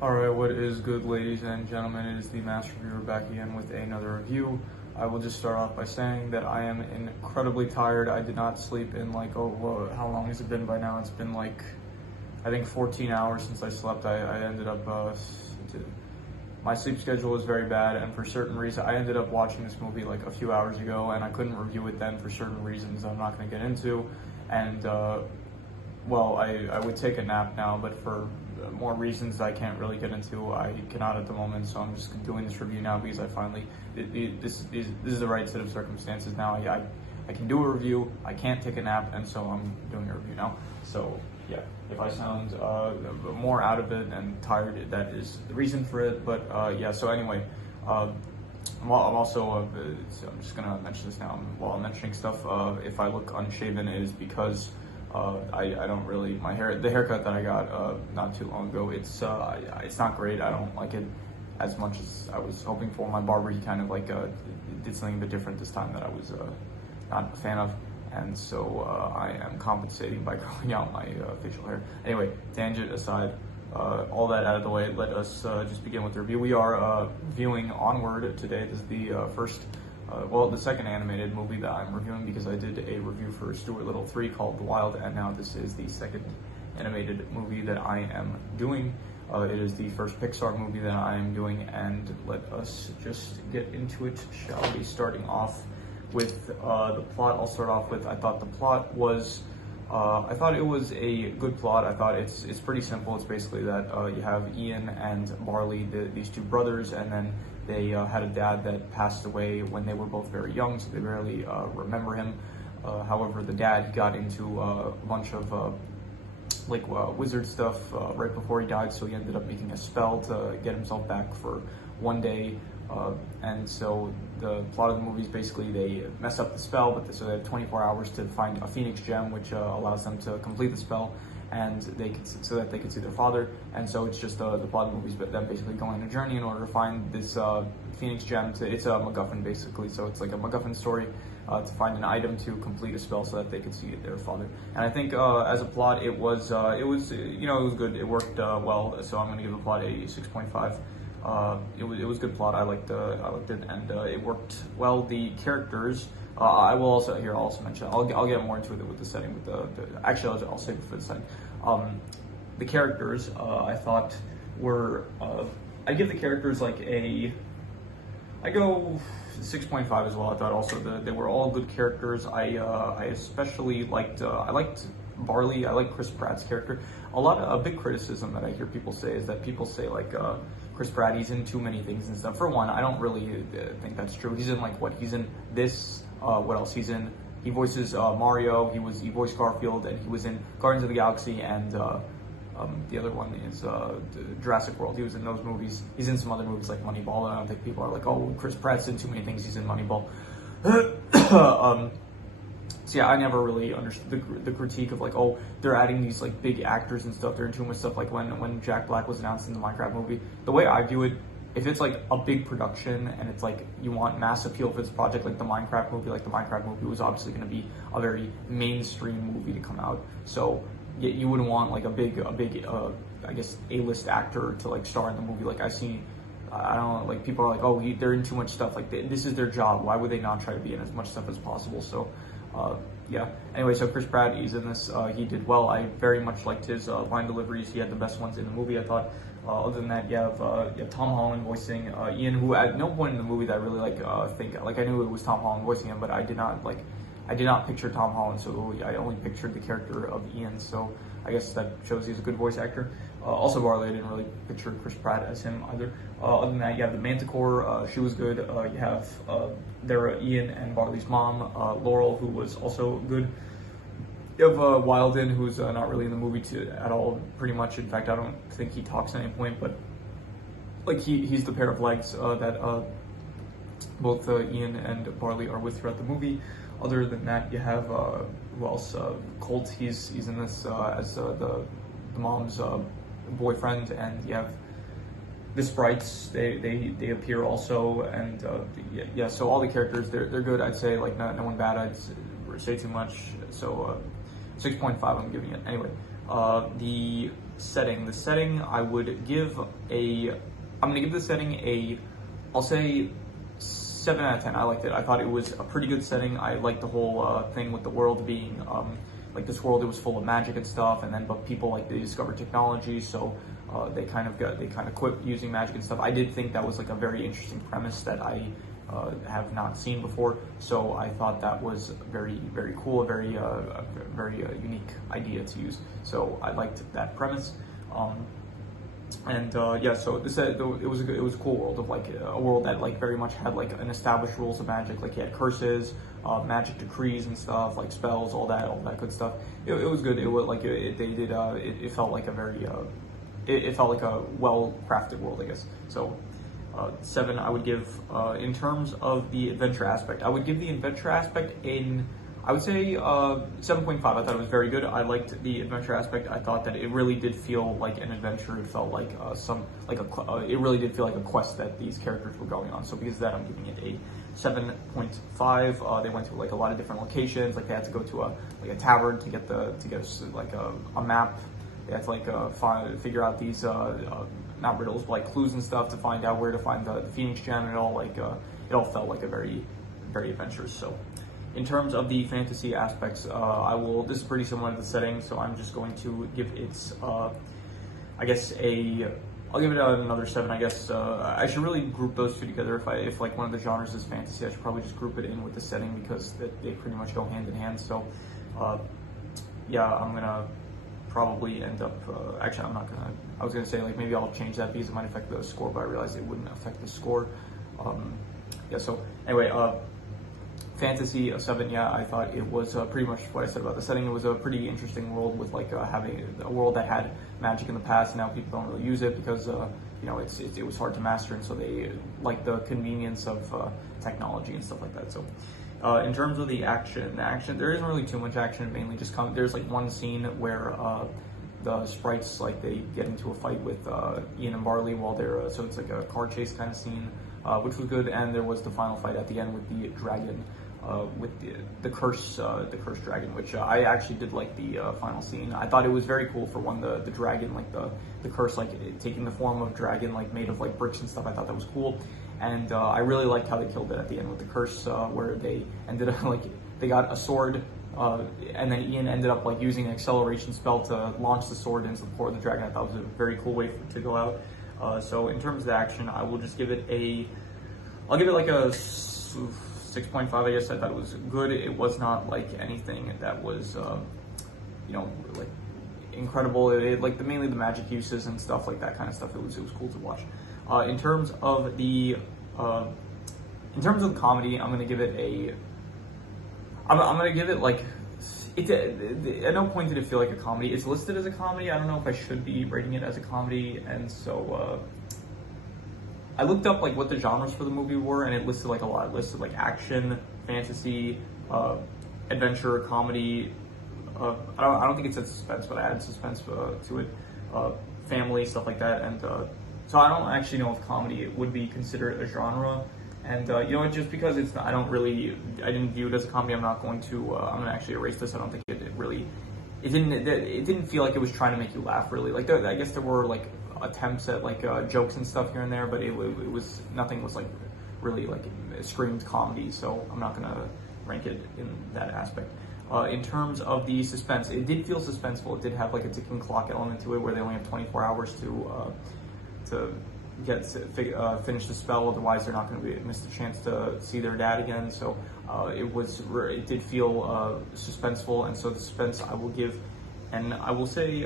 Alright, what is good, ladies and gentlemen? It is the Master Reviewer back again with another review. I will just start off by saying that I am incredibly tired. I did not sleep in how long has it been by now? It's been I think 14 hours since I slept. I ended up, my sleep schedule was very bad, and for certain reasons, I ended up watching this movie like a few hours ago, and I couldn't review it then for certain reasons I'm not going to get into. And, I would take a nap now, but for more reasons I can't really get into, I cannot at the moment, so I'm just doing this review now because I finally, this is the right set of circumstances now. I can do a review, I can't take a nap, and so I'm doing a review now. So yeah, if I sound more out of it and tired, that is the reason for it. But yeah, so anyway, I'm just gonna mention this now while I'm mentioning stuff. If I look unshaven, it is because I don't really, the haircut that I got not too long ago, it's not great. I don't like it as much as I was hoping for. My barber, he kind of did something a bit different this time that I was not a fan of, and so I am compensating by growing out my facial hair. Anyway, tangent aside, all that out of the way, let us just begin with the review. We are viewing Onward today. This is the the second animated movie that I'm reviewing, because I did a review for Stuart Little 3 called The Wild, and now this is the second animated movie that I am doing. It is the first Pixar movie that I am doing, and let us just get into it, shall we? Starting off with the plot, I'll start off with, I thought it was a good plot. I thought it's pretty simple. It's basically that you have Ian and Barley, these two brothers, and then they had a dad that passed away when they were both very young, so they barely remember him. However, the dad got into a bunch of wizard stuff right before he died, so he ended up making a spell to get himself back for one day. And so the plot of the movie is basically they mess up the spell, so they have 24 hours to find a phoenix gem, which allows them to complete the spell, and so that they can see their father. And so it's just the plot of the movie is them basically going on a journey in order to find this phoenix gem. It's a MacGuffin basically, so it's like a MacGuffin story to find an item to complete a spell so that they could see their father. And I think as a plot, it was good. It worked well. So I'm going to give the plot a 6.5. It was good plot. I liked it, and it worked well. The characters, I'll also mention. I'll get more into it with the setting. I'll save it for the setting. The characters, I thought were. I give the characters I go 6.5 as well. I thought also they were all good characters. I especially liked Barley. I like Chris Pratt's character. A big criticism that I hear people say is that people say Chris Pratt, he's in too many things and stuff. For one, I don't really think that's true. He's in he's in this, what else? He voices Mario, he voiced Garfield, and he was in Guardians of the Galaxy, and the other one is Jurassic World. He was in those movies. He's in some other movies like Moneyball. I don't think people are like, oh, Chris Pratt's in too many things, he's in Moneyball. So yeah, I never really understood the critique of oh, they're adding these big actors and stuff. They're in too much stuff. When Jack Black was announced in the Minecraft movie, the way I view it, if it's a big production and it's you want mass appeal for this project, like the Minecraft movie was obviously going to be a very mainstream movie to come out. So you wouldn't want a big I guess A-list actor to star in the movie. I don't know, people are oh, they're in too much stuff. This is their job. Why would they not try to be in as much stuff as possible? So. Yeah. Anyway, so Chris Pratt, he's in this. He did well. I very much liked his line deliveries. He had the best ones in the movie, I thought. Other than that, you have Tom Holland voicing Ian, who at no point in the movie that I really I knew it was Tom Holland voicing him, but I did not picture Tom Holland, so I only pictured the character of Ian. So I guess that shows he's a good voice actor. Also, Barley, I didn't really picture Chris Pratt as him either. Other than that, you have the Manticore. She was good. You have Ian and Barley's mom, Laurel, who was also good. You have Wilden, who's not really in the movie at all, pretty much. In fact, I don't think he talks at any point, but he's the pair of legs that both Ian and Barley are with throughout the movie. Other than that, you have who else? Colt. He's in this as the mom's boyfriend, and you have the sprites. They appear also, and yeah. So all the characters, they're good. I'd say no one bad. I'd say too much. So 6.5 I'm giving it. Anyway, the setting, the setting I would give I'm gonna give the setting I'll say 7 out of 10. I liked it. I thought it was a pretty good setting. I liked the whole thing with the world being like this world. It was full of magic and stuff, and then but people like they discovered technology, so they kind of quit using magic and stuff. I did think that was like a very interesting premise that I have not seen before. So I thought that was very cool, a very unique idea to use. So I liked that premise. Yeah, so this it was a cool world of like a world that like very much had like an established rules of magic. Like you had curses, magic decrees and stuff, like spells, all that good stuff. It was good. It was like it felt like a very it felt like a well crafted world, I guess. So 7 I would give. In terms of the adventure aspect, I would give the adventure aspect I would say 7.5. I thought it was very good. I liked the adventure aspect. I thought that it really did feel like an adventure. It felt like it really did feel like a quest that these characters were going on. So because of that, I'm giving it a 7.5. They went to like a lot of different locations. Like they had to go to a tavern to get like a map. They had to like figure out these not riddles, but like clues and stuff to find out where to find the Phoenix Gem. And it all felt like a very adventurous. So in terms of the fantasy aspects, this is pretty similar to the setting, so I'm just going to give it, I guess I'll give it another 7, I guess. I should really group those two together. If like one of the genres is fantasy, I should probably just group it in with the setting because they pretty much go hand in hand. So, yeah, I'm gonna probably end up, actually I'm not gonna, I was gonna say like maybe I'll change that because it might affect the score, but I realized it wouldn't affect the score. Yeah, so anyway, fantasy 7, yeah, I thought it was pretty much what I said about the setting. It was a pretty interesting world with like having a world that had magic in the past, and now people don't really use it because you know it was hard to master, and so they like the convenience of technology and stuff like that. So in terms of the action there isn't really too much action. Mainly just there's like one scene where the sprites like they get into a fight with Ian and Barley while they're so it's like a car chase kind of scene, which was good, and there was the final fight at the end with the dragon. With the cursed dragon, which I actually did like the final scene. I thought it was very cool for one, the dragon, like the curse, like taking the form of dragon, like made of like bricks and stuff. I thought that was cool, and I really liked how they killed it at the end with the curse, where they ended up like they got a sword, and then Ian ended up like using an acceleration spell to launch the sword into the core of the dragon. I thought it was a very cool way to go out. So in terms of the action, I will just give it I'll give it like a 6.5, I guess. I thought it was good. It was not like anything that was, you know, like incredible. It like mainly the magic uses and stuff like that kind of stuff. It was cool to watch. In terms of the comedy, I'm gonna give it I'm gonna give it like at no point did it feel like a comedy. It's listed as a comedy. I don't know if I should be rating it as a comedy, and so. I looked up like what the genres for the movie were, and it listed like a lot. It listed like action, fantasy, adventure, comedy. I don't think it said suspense, but I added suspense to it. Family, stuff like that, and so I don't actually know if comedy would be considered a genre. And you know, just because it's I didn't view it as a comedy. I'm gonna actually erase this. I don't think it didn't feel like it was trying to make you laugh really. Like I guess there were like attempts at like jokes and stuff here and there, but it was nothing was like really like screamed comedy, so I'm not gonna rank it in that aspect. In terms of the suspense, it did feel suspenseful. It did have like a ticking clock element to it where they only have 24 hours to finish the spell, otherwise they're not going to miss the chance to see their dad again. So it did feel suspenseful, and so the suspense I will give. And I will say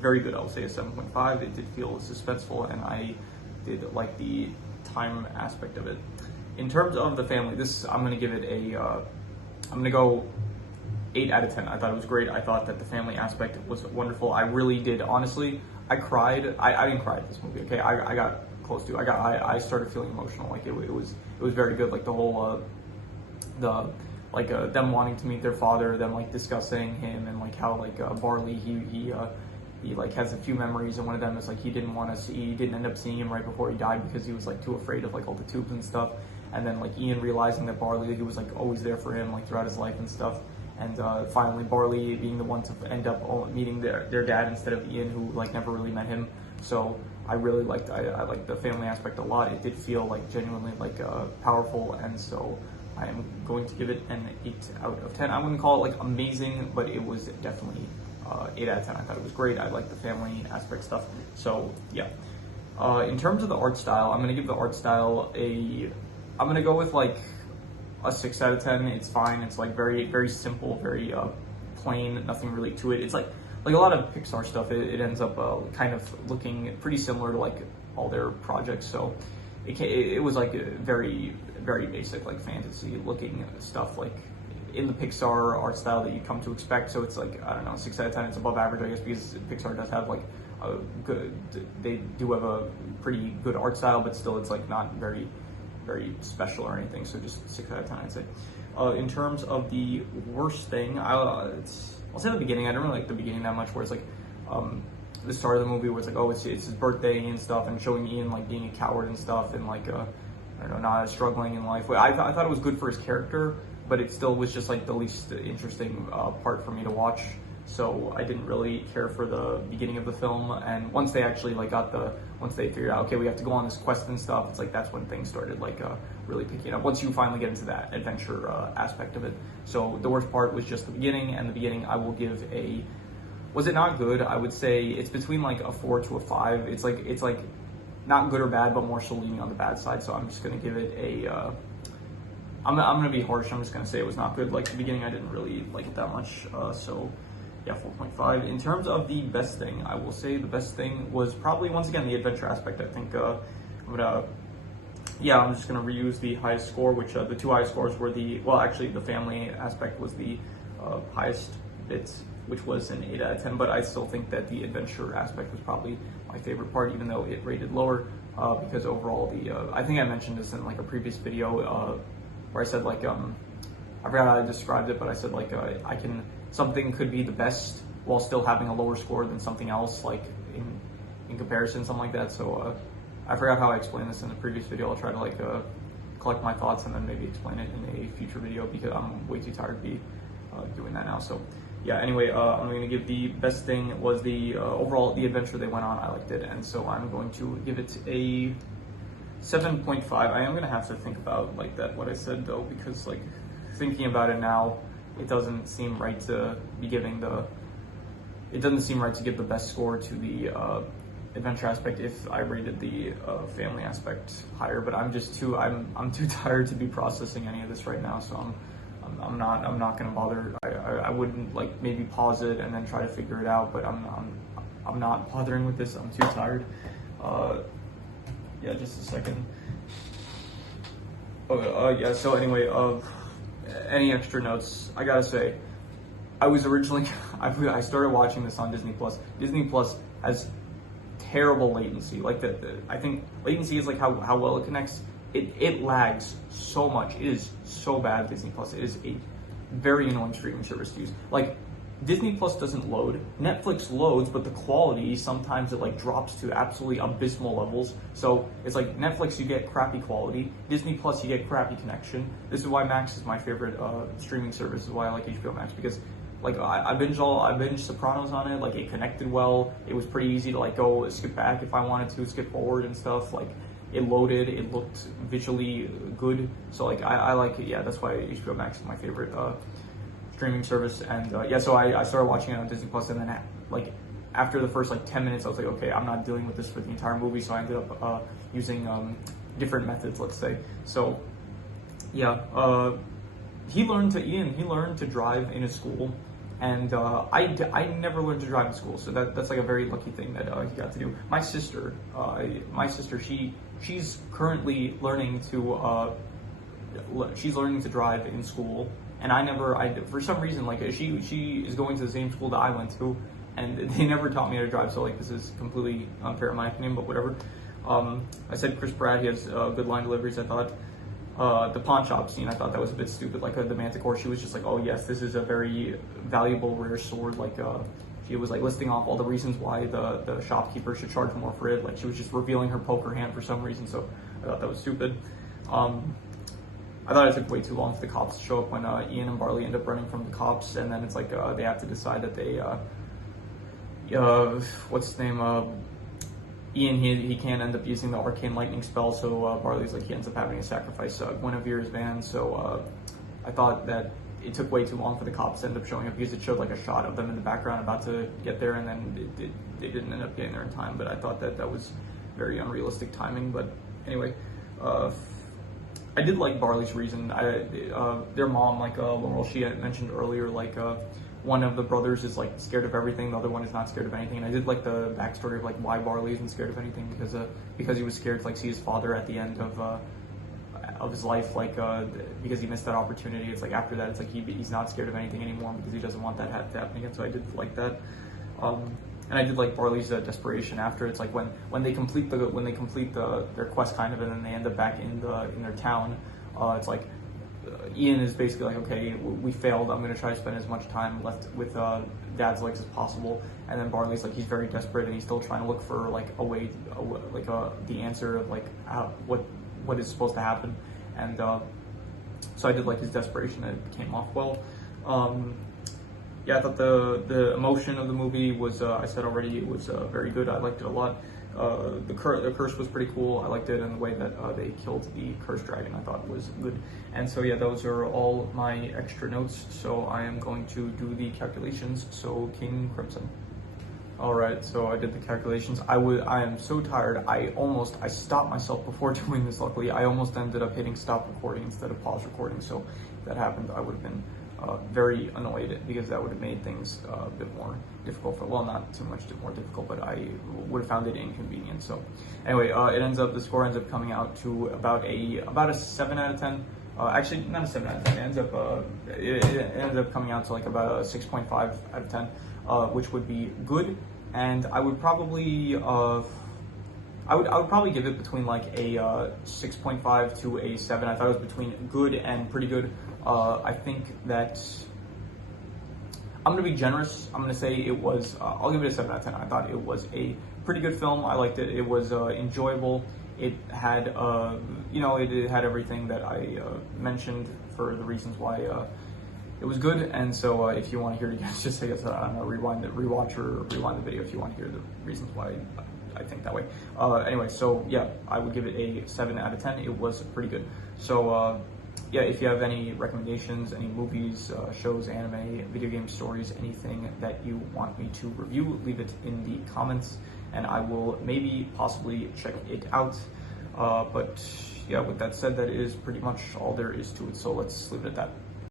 very good. I will say a 7.5. It did feel suspenseful, and I did like the time aspect of it. In terms of the family, I'm going to give it I'm going to go 8 out of 10. I thought it was great. I thought that the family aspect was wonderful. I really did. Honestly, I cried. I didn't cry at this movie. Okay, I got close to. I started feeling emotional. Like it was very good. Like the whole them wanting to meet their father, them like discussing him, and like how like Barley he like has a few memories, and one of them is like he didn't end up seeing him right before he died because he was like too afraid of like all the tubes and stuff. And then like Ian realizing that Barley, he was like always there for him like throughout his life and stuff. and finally Barley being the one to end up meeting their dad instead of Ian, who like never really met him. So I really liked I liked the family aspect a lot. It did feel like genuinely like powerful, and so I am going to give it an 8 out of 10. I wouldn't call it like amazing, but it was definitely 8 out of 10. I thought it was great. I like the family aspect stuff. So yeah. In terms of the art style, I'm gonna give the art style I'm gonna go with like a 6 out of 10. It's fine. It's like very simple, very plain, nothing really to it. It's like a lot of Pixar stuff. It ends up kind of looking pretty similar to like all their projects. So it was like a very basic like fantasy looking stuff, like in the Pixar art style that you come to expect. So it's like, I don't know, 6 out of 10. It's above average, I guess, because Pixar does have like they do have a pretty good art style, but still it's like not very special or anything. So just 6 out of 10, I'd say. In terms of the worst thing, I'll say the beginning. I don't really like the beginning that much, where it's like the start of the movie where it's like, oh, it's his birthday and stuff, and showing Ian like being a coward and stuff, and like I don't know, not as struggling in life. I thought it was good for his character, but it still was just like the least interesting part for me to watch. So I didn't really care for the beginning of the film. And once they actually like once they figured out, okay, we have to go on this quest and stuff, it's like that's when things started like really picking up, once you finally get into that adventure aspect of it. So the worst part was just the beginning, and the beginning I will give was it not good? I would say it's between like a 4 to a 5. It's like not good or bad, but more so leaning on the bad side. So I'm just gonna give it I'm gonna be harsh. I'm just gonna say it was not good. Like the beginning, I didn't really like it that much. So yeah, 4.5. In terms of the best thing, I will say the best thing was probably, once again, the adventure aspect. I think I'm just gonna reuse the highest score, which the 2 highest scores were actually the family aspect was the highest bit, which was an 8 out of 10. But I still think that the adventure aspect was probably my favorite part, even though it rated lower, because overall I think I mentioned this in like a previous video where I said like I forgot how I described it, but I said like something could be the best while still having a lower score than something else, like in comparison, something like that. So I forgot how I explained this in the previous video. I'll try to like collect my thoughts and then maybe explain it in a future video, because I'm way too tired to be doing that now. So yeah, anyway, I'm going to give the best thing was the overall the adventure they went on. I liked it, and so I'm going to give it a 7.5. I am going to have to think about like what I said though, because like thinking about it now, it doesn't seem right to be giving it doesn't seem right to give the best score to the adventure aspect if I rated the family aspect higher. But I'm too tired to be processing any of this right now, so I'm not gonna bother. I wouldn't like maybe pause it and then try to figure it out, but I'm not bothering with this. I'm too tired. Yeah, just a second. Okay, yeah, so anyway, any extra notes? I gotta say, I was originally, I started watching this on Disney Plus. Disney Plus has terrible latency. Like I think latency is like how well it connects. It lags so much. It is so bad, Disney Plus. It is a very annoying streaming service to use. Like, Disney Plus doesn't load. Netflix loads, but the quality, sometimes it like drops to absolutely abysmal levels. So it's like Netflix, you get crappy quality. Disney Plus, you get crappy connection. This is why Max is my favorite streaming service. This is why I like HBO Max, because like I binged Sopranos on it. Like, it connected well. It was pretty easy to like go skip back if I wanted to, skip forward and stuff. Like, it loaded, it looked visually good. So like I like it. Yeah, that's why HBO Max is my favorite streaming service. And yeah, so I started watching it on Disney Plus, and then like after the first like 10 minutes, I was like, okay, I'm not dealing with this for the entire movie. So I ended up using different methods, let's say. So yeah, Ian learned to drive in his school, and I never learned to drive in school, so that's like a very lucky thing that he got to do. My sister, she's currently learning to drive in school, and I for some reason, like she is going to the same school that I went to, and they never taught me how to drive. So like, this is completely unfair in my opinion, but whatever. I said Chris Pratt, he has good line deliveries, I thought. The pawn shop scene, I thought that was a bit stupid. Like the Manticore, she was just like, oh yes, this is a very valuable rare sword. Like she was like listing off all the reasons why the shopkeeper should charge more for it. Like, she was just revealing her poker hand for some reason, so I thought that was stupid. I thought it took way too long for the cops to show up when Ian and Barley end up running from the cops, and then it's like they have to decide that they, what's his name, Ian, he can't end up using the arcane lightning spell, so Barley's like, he ends up having to sacrifice Guinevere's van, so I thought that it took way too long for the cops to end up showing up, because it showed like a shot of them in the background about to get there, and then they didn't end up getting there in time. But I thought that was very unrealistic timing. But anyway, I did like Barley's reason. Their mom, like Laurel, she had mentioned earlier, like one of the brothers is like scared of everything, the other one is not scared of anything. And I did like the backstory of like why Barley isn't scared of anything, because he was scared to like see his father at the end of his life, like because he missed that opportunity. It's like after that, it's like he's not scared of anything anymore because he doesn't want that to happen again. So I did like that, and I did like Barley's desperation after. It's like when they complete their quest kind of, and then they end up back in their town. It's like Ian is basically like, okay, we failed. I'm gonna try to spend as much time left with Dad's legs as possible. And then Barley's like, he's very desperate and he's still trying to look for like a way, like the answer of like what is supposed to happen. And so I did like his desperation, and it came off well. Yeah, I thought the emotion of the movie was, I said already, it was very good. I liked it a lot. The curse was pretty cool. I liked it, and the way that they killed the cursed dragon I thought was good. And so yeah, those are all my extra notes. So I am going to do the calculations. So King Crimson. All right, so I did the calculations. I am so tired. I stopped myself before doing this. Luckily, I almost ended up hitting stop recording instead of pause recording. So if that happened, I would have been very annoyed, because that would have made things a bit more difficult. Well, not too much more difficult, but I would have found it inconvenient. So anyway, the score ends up coming out to about a 7 out of 10. Actually, not a 7 out of 10. It ends up coming out to like about a 6.5 out of 10, which would be good. And I would probably I would probably give it between like a 6.5 to a 7. I thought it was between good and pretty good. I think that I'm going to be generous. I'm going to say it was, I'll give it a 7 out of 10. I thought it was a pretty good film. I liked it. It was enjoyable. It had, it had everything that I mentioned for the reasons why it was good. And so if you want to hear it again, just I guess, I don't know, rewatch or rewind the video if you want to hear the reasons why I think that way. Anyway, so yeah, I would give it a 7 out of 10. It was pretty good. So yeah, if you have any recommendations, any movies, shows, anime, video game stories, anything that you want me to review, leave it in the comments, and I will possibly check it out. But yeah, with that said, that is pretty much all there is to it. So let's leave it at that.